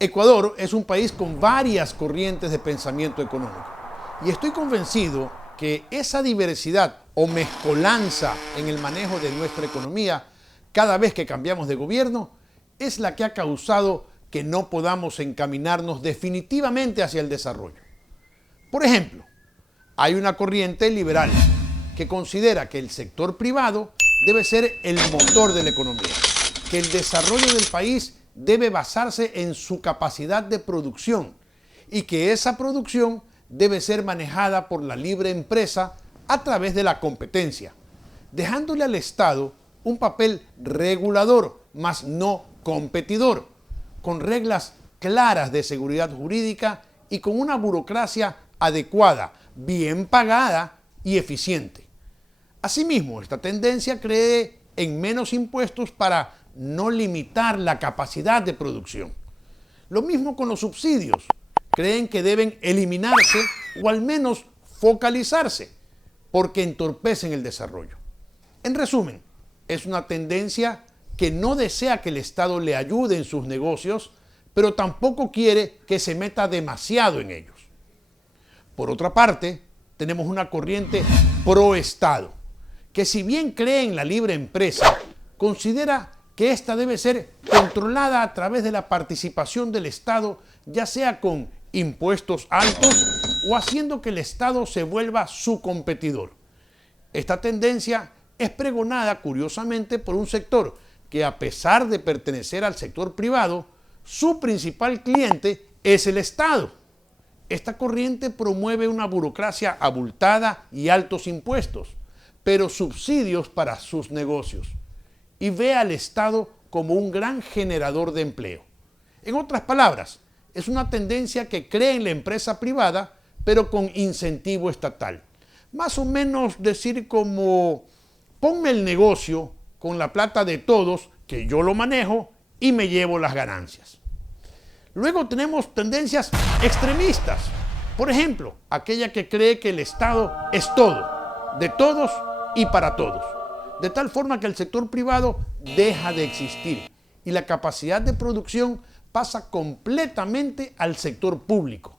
Ecuador es un país con varias corrientes de pensamiento económico y estoy convencido que esa diversidad o mezcolanza en el manejo de nuestra economía cada vez que cambiamos de gobierno es la que ha causado que no podamos encaminarnos definitivamente hacia el desarrollo. Por ejemplo, hay una corriente liberal que considera que el sector privado debe ser el motor de la economía, que el desarrollo del país debe basarse en su capacidad de producción y que esa producción debe ser manejada por la libre empresa a través de la competencia, dejándole al Estado un papel regulador, mas no competidor, con reglas claras de seguridad jurídica y con una burocracia adecuada, bien pagada y eficiente. Asimismo, esta tendencia cree en menos impuestos para no limitar la capacidad de producción. Lo mismo con los subsidios. Creen que deben eliminarse o al menos focalizarse porque entorpecen el desarrollo. En resumen, es una tendencia que no desea que el Estado le ayude en sus negocios, pero tampoco quiere que se meta demasiado en ellos. Por otra parte, tenemos una corriente pro-Estado, que si bien cree en la libre empresa, considera que ésta debe ser controlada a través de la participación del Estado, ya sea con impuestos altos o haciendo que el Estado se vuelva su competidor. Esta tendencia es pregonada curiosamente por un sector que, a pesar de pertenecer al sector privado, su principal cliente es el Estado. Esta corriente promueve una burocracia abultada y altos impuestos, pero subsidios para sus negocios, y ve al Estado como un gran generador de empleo. En otras palabras, es una tendencia que cree en la empresa privada, pero con incentivo estatal. Más o menos decir como, ponme el negocio con la plata de todos, que yo lo manejo y me llevo las ganancias. Luego tenemos tendencias extremistas. Por ejemplo, aquella que cree que el Estado es todo, de todos y para todos, de tal forma que el sector privado deja de existir y la capacidad de producción pasa completamente al sector público.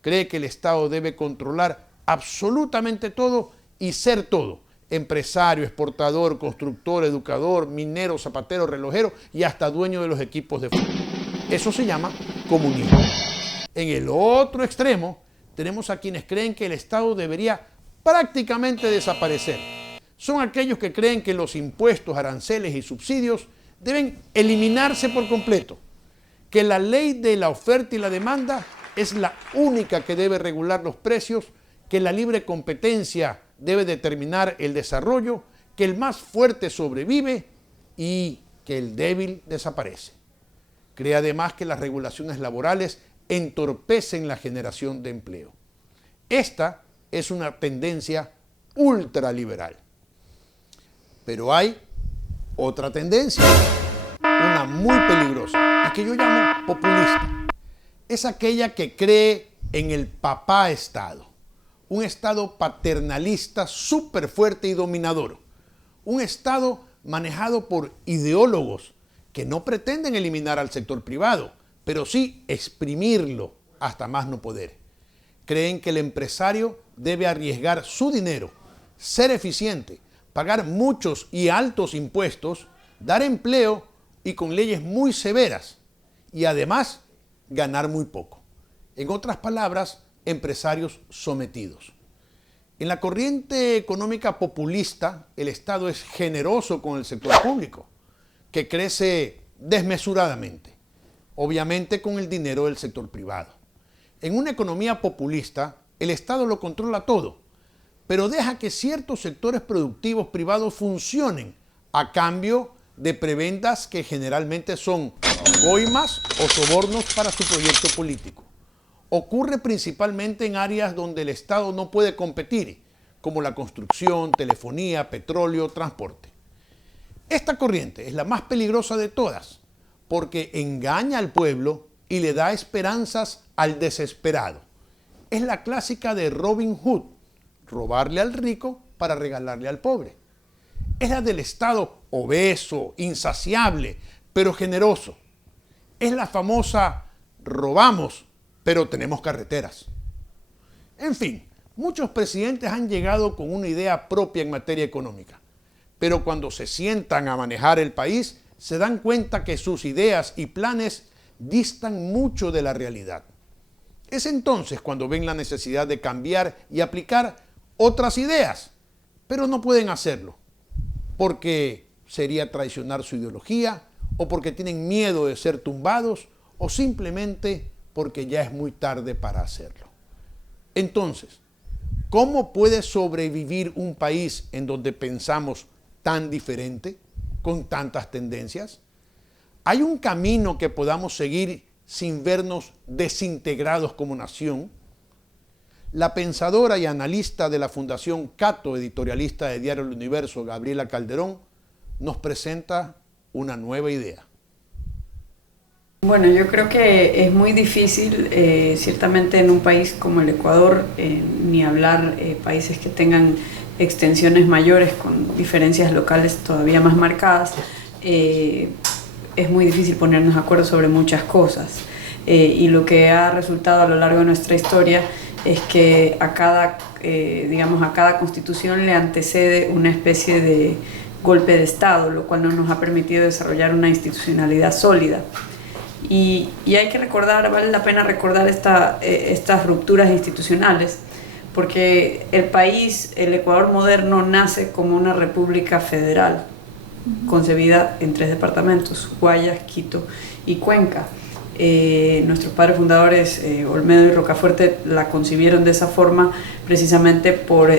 Cree que el Estado debe controlar absolutamente todo y ser todo: empresario, exportador, constructor, educador, minero, zapatero, relojero y hasta dueño de los equipos de fútbol. Eso se llama comunismo. En el otro extremo tenemos a quienes creen que el Estado debería prácticamente desaparecer. Son aquellos que creen que los impuestos, aranceles y subsidios deben eliminarse por completo, que la ley de la oferta y la demanda es la única que debe regular los precios, que la libre competencia debe determinar el desarrollo, que el más fuerte sobrevive y que el débil desaparece. Cree además que las regulaciones laborales entorpecen la generación de empleo. Esta es una tendencia ultraliberal. Pero hay otra tendencia, una muy peligrosa y que yo llamo populista. Es aquella que cree en el papá Estado, un Estado paternalista súper fuerte y dominador, un Estado manejado por ideólogos que no pretenden eliminar al sector privado, pero sí exprimirlo hasta más no poder. Creen que el empresario debe arriesgar su dinero, ser eficiente, pagar muchos y altos impuestos, dar empleo y con leyes muy severas, y además ganar muy poco. En otras palabras, empresarios sometidos. En la corriente económica populista, el Estado es generoso con el sector público, que crece desmesuradamente, obviamente con el dinero del sector privado. En una economía populista, el Estado lo controla todo, pero deja que ciertos sectores productivos privados funcionen a cambio de prebendas que generalmente son coimas o sobornos para su proyecto político. Ocurre principalmente en áreas donde el Estado no puede competir, como la construcción, telefonía, petróleo, transporte. Esta corriente es la más peligrosa de todas, porque engaña al pueblo y le da esperanzas al desesperado. Es la clásica de Robin Hood: robarle al rico para regalarle al pobre. Es la del Estado obeso, insaciable, pero generoso. Es la famosa robamos, pero tenemos carreteras. En fin, muchos presidentes han llegado con una idea propia en materia económica, pero cuando se sientan a manejar el país, se dan cuenta que sus ideas y planes distan mucho de la realidad. Es entonces cuando ven la necesidad de cambiar y aplicar otras ideas, pero no pueden hacerlo, porque sería traicionar su ideología, o porque tienen miedo de ser tumbados, o simplemente porque ya es muy tarde para hacerlo. Entonces, ¿cómo puede sobrevivir un país en donde pensamos tan diferente, con tantas tendencias? ¿Hay un camino que podamos seguir sin vernos desintegrados como nación? La pensadora y analista de la Fundación Cato, editorialista de Diario El Universo, Gabriela Calderón, nos presenta una nueva idea. Bueno, yo creo que es muy difícil, ciertamente en un país como el Ecuador, ni hablar países que tengan extensiones mayores con diferencias locales todavía más marcadas, es muy difícil ponernos de acuerdo sobre muchas cosas. Y lo que ha resultado a lo largo de nuestra historia es que a cada constitución le antecede una especie de golpe de Estado, lo cual no nos ha permitido desarrollar una institucionalidad sólida. Y hay que recordar, vale la pena recordar estas rupturas institucionales, porque el país, el Ecuador moderno, nace como una república federal, concebida en 3 departamentos, Guayas, Quito y Cuenca. Nuestros padres fundadores, Olmedo y Rocafuerte, la concibieron de esa forma precisamente por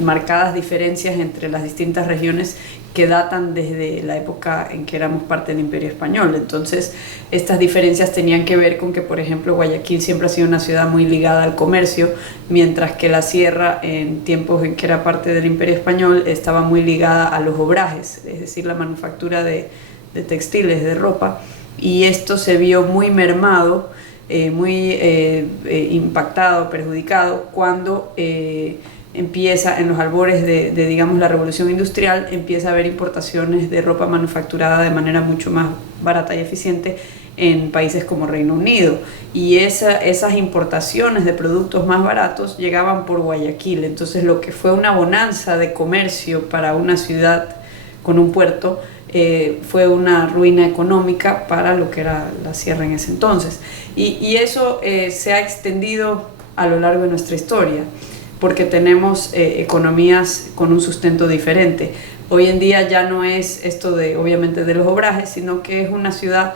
marcadas diferencias entre las distintas regiones que datan desde la época en que éramos parte del Imperio Español. Entonces, estas diferencias tenían que ver con que, por ejemplo, Guayaquil siempre ha sido una ciudad muy ligada al comercio, mientras que la sierra, en tiempos en que era parte del Imperio Español, estaba muy ligada a los obrajes, es decir, la manufactura de textiles, de ropa. Y esto se vio muy mermado, muy impactado, perjudicado, cuando empieza en los albores de digamos, la revolución industrial, empieza a haber importaciones de ropa manufacturada de manera mucho más barata y eficiente en países como Reino Unido. Y esas importaciones de productos más baratos llegaban por Guayaquil. Entonces, lo que fue una bonanza de comercio para una ciudad con un puerto, fue una ruina económica para lo que era la sierra en ese entonces. Y eso se ha extendido a lo largo de nuestra historia, porque tenemos economías con un sustento diferente. Hoy en día ya no es esto obviamente de los obrajes, sino que es una ciudad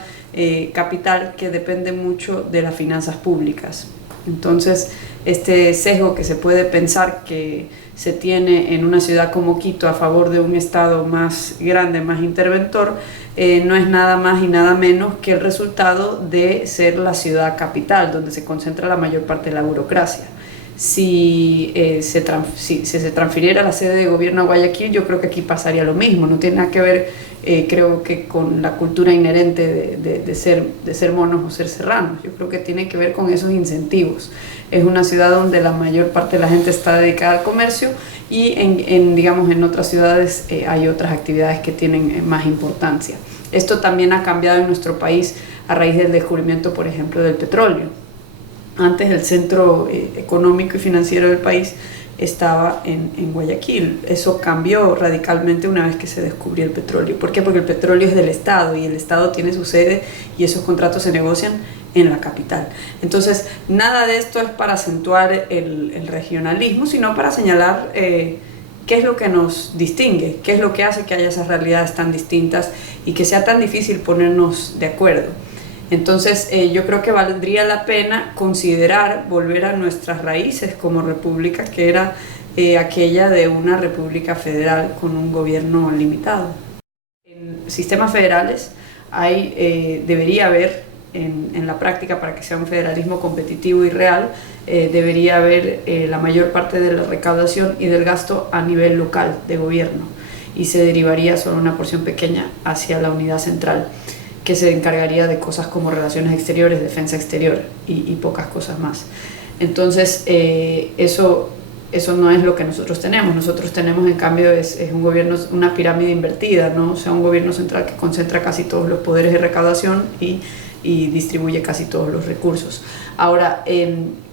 capital que depende mucho de las finanzas públicas. Entonces, este sesgo que se puede pensar que se tiene en una ciudad como Quito a favor de un Estado más grande, más interventor, no es nada más y nada menos que el resultado de ser la ciudad capital, donde se concentra la mayor parte de la burocracia. Si se transfiriera la sede de gobierno a Guayaquil, yo creo que aquí pasaría lo mismo. No tiene nada que ver, creo que con la cultura inherente de ser monos o ser serranos. Yo creo que tiene que ver con esos incentivos. Es una ciudad donde la mayor parte de la gente está dedicada al comercio, y en otras ciudades hay otras actividades que tienen más importancia. Esto también ha cambiado en nuestro país a raíz del descubrimiento, por ejemplo, del petróleo. Antes el centro económico y financiero del país estaba en Guayaquil. Eso cambió radicalmente una vez que se descubrió el petróleo. ¿Por qué? Porque el petróleo es del Estado, y el Estado tiene su sede, y esos contratos se negocian en la capital. Entonces, nada de esto es para acentuar el regionalismo, sino para señalar qué es lo que nos distingue, qué es lo que hace que haya esas realidades tan distintas y que sea tan difícil ponernos de acuerdo. Entonces, yo creo que valdría la pena considerar volver a nuestras raíces como república, que era aquella de una república federal con un gobierno limitado. En sistemas federales debería haber, en la práctica, para que sea un federalismo competitivo y real, debería haber la mayor parte de la recaudación y del gasto a nivel local de gobierno, y se derivaría solo una porción pequeña hacia la unidad central, que se encargaría de cosas como relaciones exteriores, defensa exterior y pocas cosas más. Entonces, eso no es lo que nosotros tenemos. Nosotros tenemos, en cambio, es un gobierno, una pirámide invertida, ¿no? O sea, un gobierno central que concentra casi todos los poderes de recaudación, y y distribuye casi todos los recursos. Ahora,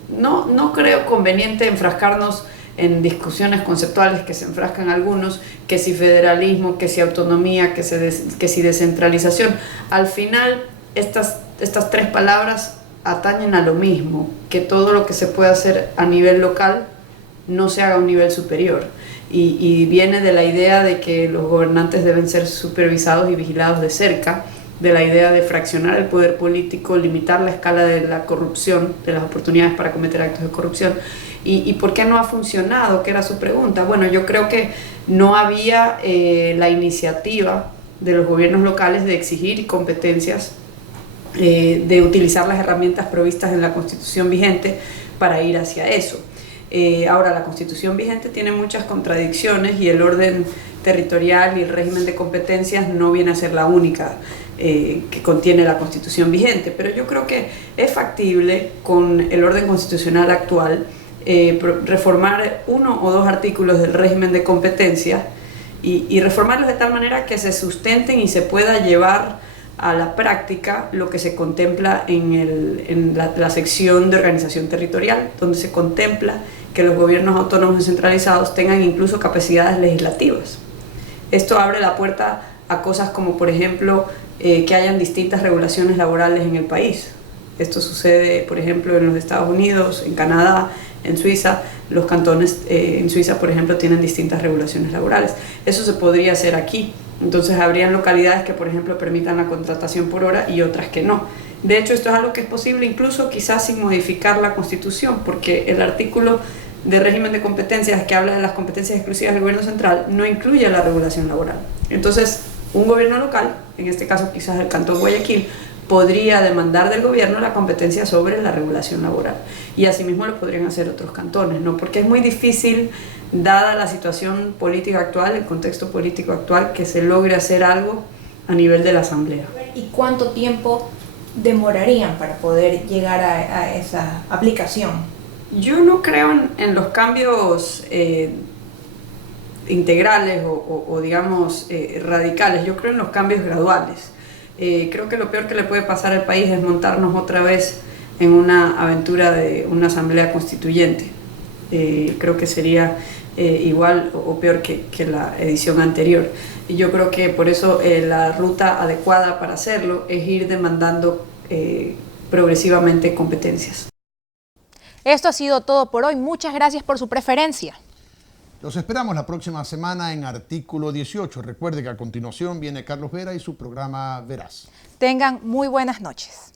no creo conveniente enfrascarnos en discusiones conceptuales que se enfrascan algunos, que si federalismo, que si autonomía, que si descentralización. Al final, estas tres palabras atañen a lo mismo, que todo lo que se puede hacer a nivel local no se haga a un nivel superior. Y viene de la idea de que los gobernantes deben ser supervisados y vigilados de cerca, de la idea de fraccionar el poder político, limitar la escala de la corrupción, de las oportunidades para cometer actos de corrupción. ¿Y por qué no ha funcionado? ¿Qué era su pregunta? Bueno, yo creo que no había la iniciativa de los gobiernos locales de exigir competencias, de utilizar las herramientas provistas en la Constitución vigente para ir hacia eso. Ahora, la Constitución vigente tiene muchas contradicciones y el orden territorial y el régimen de competencias no viene a ser la única que contiene la Constitución vigente, pero yo creo que es factible con el orden constitucional actual reformar 1 o 2 artículos del régimen de competencias y reformarlos de tal manera que se sustenten y se pueda llevar a la práctica lo que se contempla en la sección de organización territorial, donde se contempla que los gobiernos autónomos descentralizados tengan incluso capacidades legislativas. Esto abre la puerta a cosas como, por ejemplo, que hayan distintas regulaciones laborales en el país. Esto sucede, por ejemplo, en los Estados Unidos, en Canadá, en Suiza. Los cantones en Suiza, por ejemplo, tienen distintas regulaciones laborales. Eso se podría hacer aquí. Entonces habrían localidades que, por ejemplo, permitan la contratación por hora y otras que no. De hecho, esto es algo que es posible incluso quizás sin modificar la Constitución, porque el artículo de régimen de competencias que habla de las competencias exclusivas del gobierno central no incluye la regulación laboral. Entonces, un gobierno local, en este caso quizás el Cantón Guayaquil, podría demandar del gobierno la competencia sobre la regulación laboral. Y asimismo lo podrían hacer otros cantones, ¿no? Porque es muy difícil, dada la situación política actual, el contexto político actual, que se logre hacer algo a nivel de la Asamblea. ¿Y cuánto tiempo demorarían para poder llegar a esa aplicación? Yo no creo en los cambios integrales o digamos radicales. Yo creo en los cambios graduales. Creo que lo peor que le puede pasar al país es montarnos otra vez en una aventura de una asamblea constituyente. Creo que sería igual o peor que la edición anterior. Y yo creo que por eso la ruta adecuada para hacerlo es ir demandando progresivamente competencias. Esto ha sido todo por hoy. Muchas gracias por su preferencia. Los esperamos la próxima semana en Artículo 18. Recuerde que a continuación viene Carlos Vera y su programa Veraz. Tengan muy buenas noches.